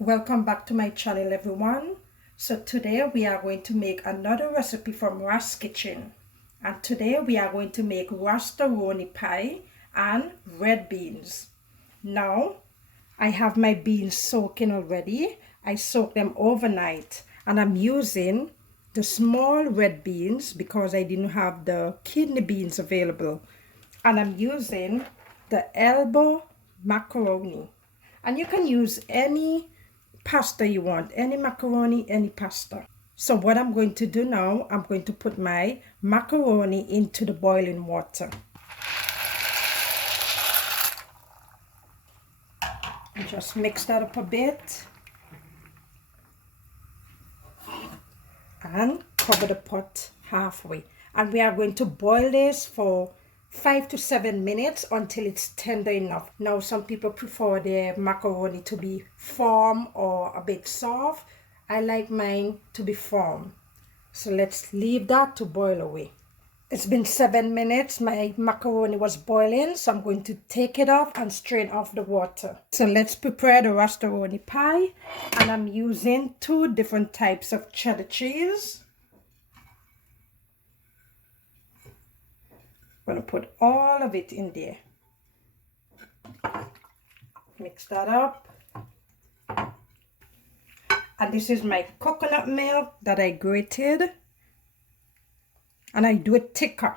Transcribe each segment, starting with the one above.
Welcome back to my channel, everyone. So today we are going to make another recipe from Ras Kitchen, and today we are going to make Rastaroni pie and red beans. Now I have my beans soaking already. I soaked them overnight, and I'm using the small red beans because I didn't have the kidney beans available, and I'm using the elbow macaroni. And you can use any pasta you want, any macaroni, any pasta. So what I'm going to do now, I'm going to put my macaroni into the boiling water. And just mix that up a bit. And cover the pot halfway. And we are going to boil this for 5 to 7 minutes until it's tender enough. Now some people prefer their macaroni to be firm or a bit soft. I like mine to be firm. So let's leave that to boil away. It's been 7 minutes. My macaroni was boiling, so I'm going to take it off and strain off the water. So let's prepare the Rastaroni pie, and I'm using 2 different types of cheddar cheese. I'm going to put all of it in there. Mix that up. And this is my coconut milk that I grated. And I do it thicker.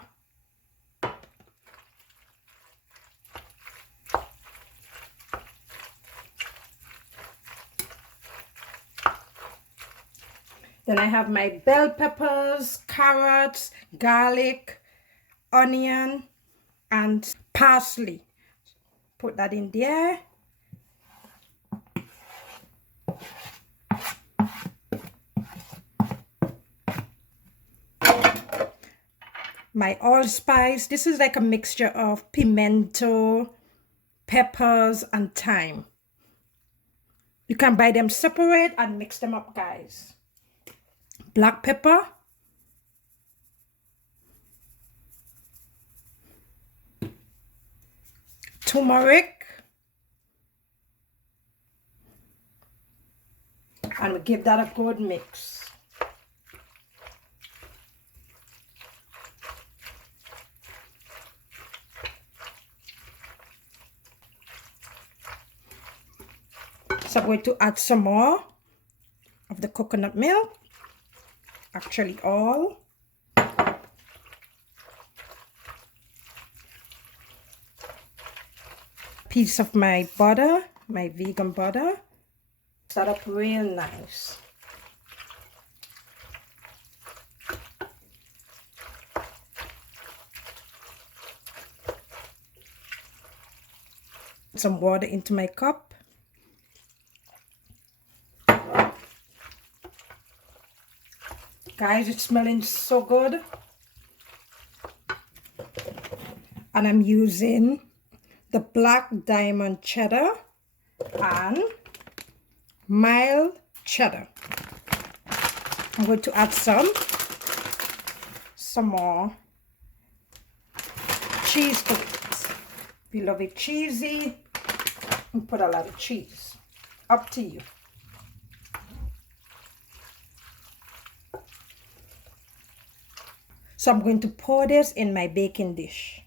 Then I have my bell peppers, carrots, garlic, onion, and parsley. Put that in there. My allspice. This is like a mixture of pimento, peppers, and thyme. You can buy them separate and mix them up, guys. Black pepper. Turmeric. And we give that a good mix. So I'm going to add some more of the coconut milk. Actually all. Piece of my butter, my vegan butter. Mix that up real nice. Some water into my cup. Guys, it's smelling so good. And I'm using the black diamond cheddar and mild cheddar. I'm going to add some more cheese to it. If you love it cheesy, you put a lot of cheese. Up to you. So I'm going to pour this in my baking dish.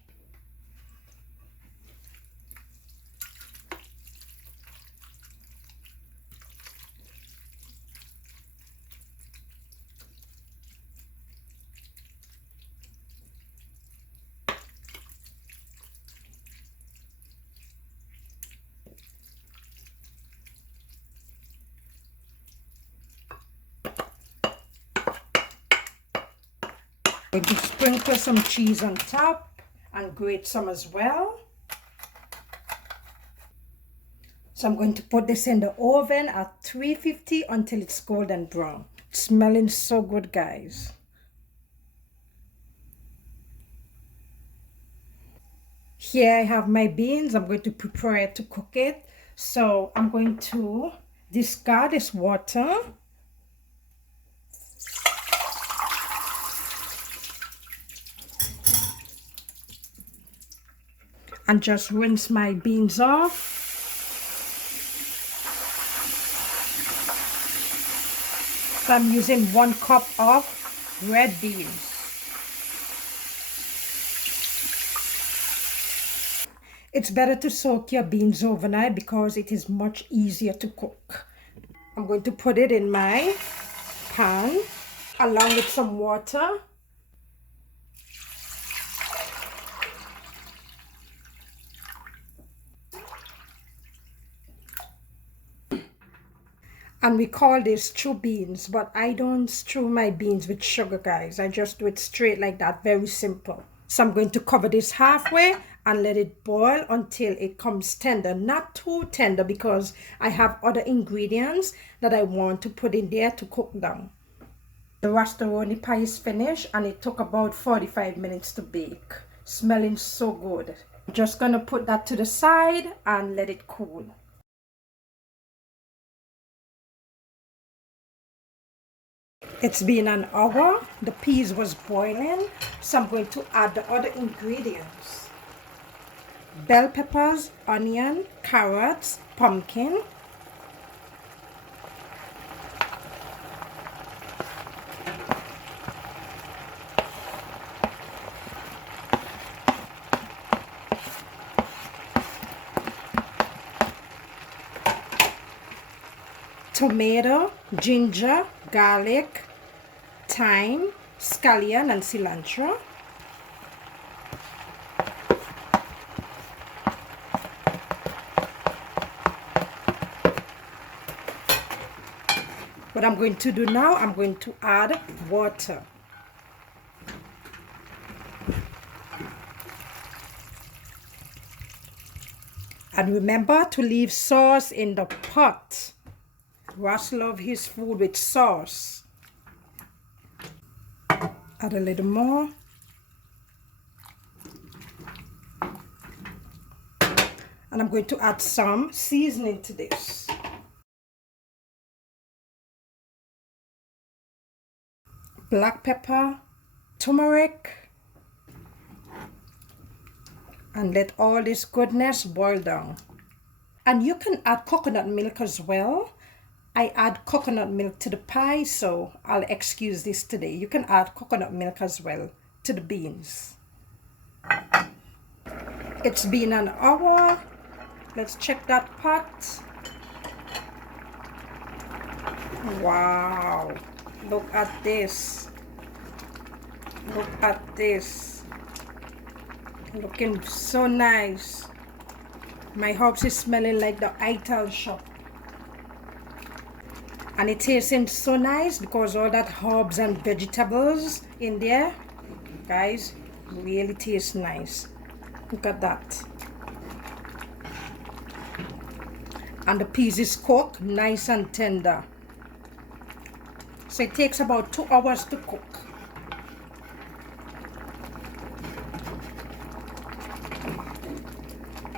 I'm going to sprinkle some cheese on top and grate some as well. So I'm going to put this in the oven at 350 until it's golden brown. It's smelling so good, guys. Here I have my beans. I'm going to prepare to cook it. So I'm going to discard this water. And just rinse my beans off. So I'm using 1 cup of red beans. It's better to soak your beans overnight because it is much easier to cook. I'm going to put it in my pan along with some water. And we call this stew beans, but I don't stew my beans with sugar, guys. I just do it straight like that, very simple. So I'm going to cover this halfway and let it boil until it comes tender. Not too tender because I have other ingredients that I want to put in there to cook down. The Rastaroni pie is finished and it took about 45 minutes to bake. Smelling so good. I'm just gonna put that to the side and let it cool. It's been an hour. The peas was boiling, so I'm going to add the other ingredients. Bell peppers, onion, carrots, pumpkin. Tomato, ginger, garlic, thyme, scallion and cilantro. What I'm going to do now, I'm going to add water. And remember to leave sauce in the pot. Ras loves his food with sauce. Add a little more. And I'm going to add some seasoning to this. Black pepper, turmeric, and let all this goodness boil down. And you can add coconut milk as well. I add coconut milk to the pie, so I'll excuse this today. You can add coconut milk as well to the beans. It's been an hour. Let's check that pot. Wow, look at this. Look at this. Looking so nice. My house is smelling like the Ital shop. And it tastes so nice because all that herbs and vegetables in there, guys, really tastes nice. Look at that. And the peas is cooked nice and tender. So it takes about 2 hours to cook.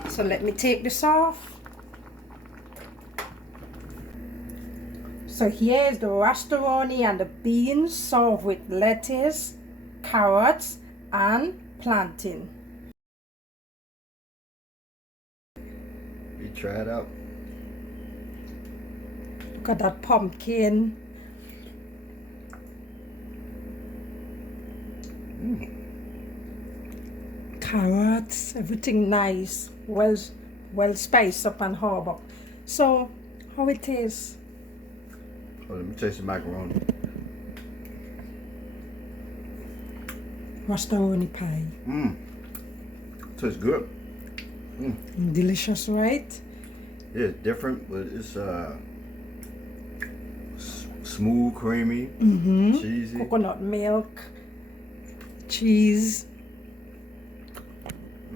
So let me take this off. So here is the Rastaroni and the beans served with lettuce, carrots, and plantain. You try it out. Look at that pumpkin. Carrots, everything nice, well spiced up and herb up. So how it tastes? Oh, let me taste the macaroni. Rastaroni pie. Tastes good. Delicious, right? Yeah, it's different, but it's smooth, creamy, cheesy. Coconut milk, cheese,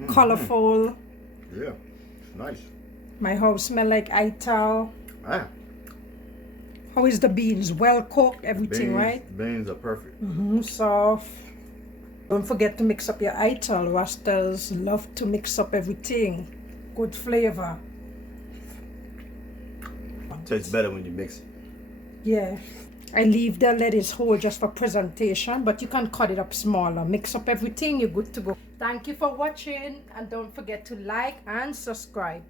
colorful. Yeah, it's nice. My house smell like Ital. Ah, How is the beans? Well cooked, everything, right? Beans are perfect. Soft. Don't forget to mix up your Ital. Rastas love to mix up everything. Good flavor. Tastes better when you mix it. Yeah. I leave the lettuce whole just for presentation, but you can cut it up smaller. Mix up everything, you're good to go. Thank you for watching, and don't forget to like and subscribe.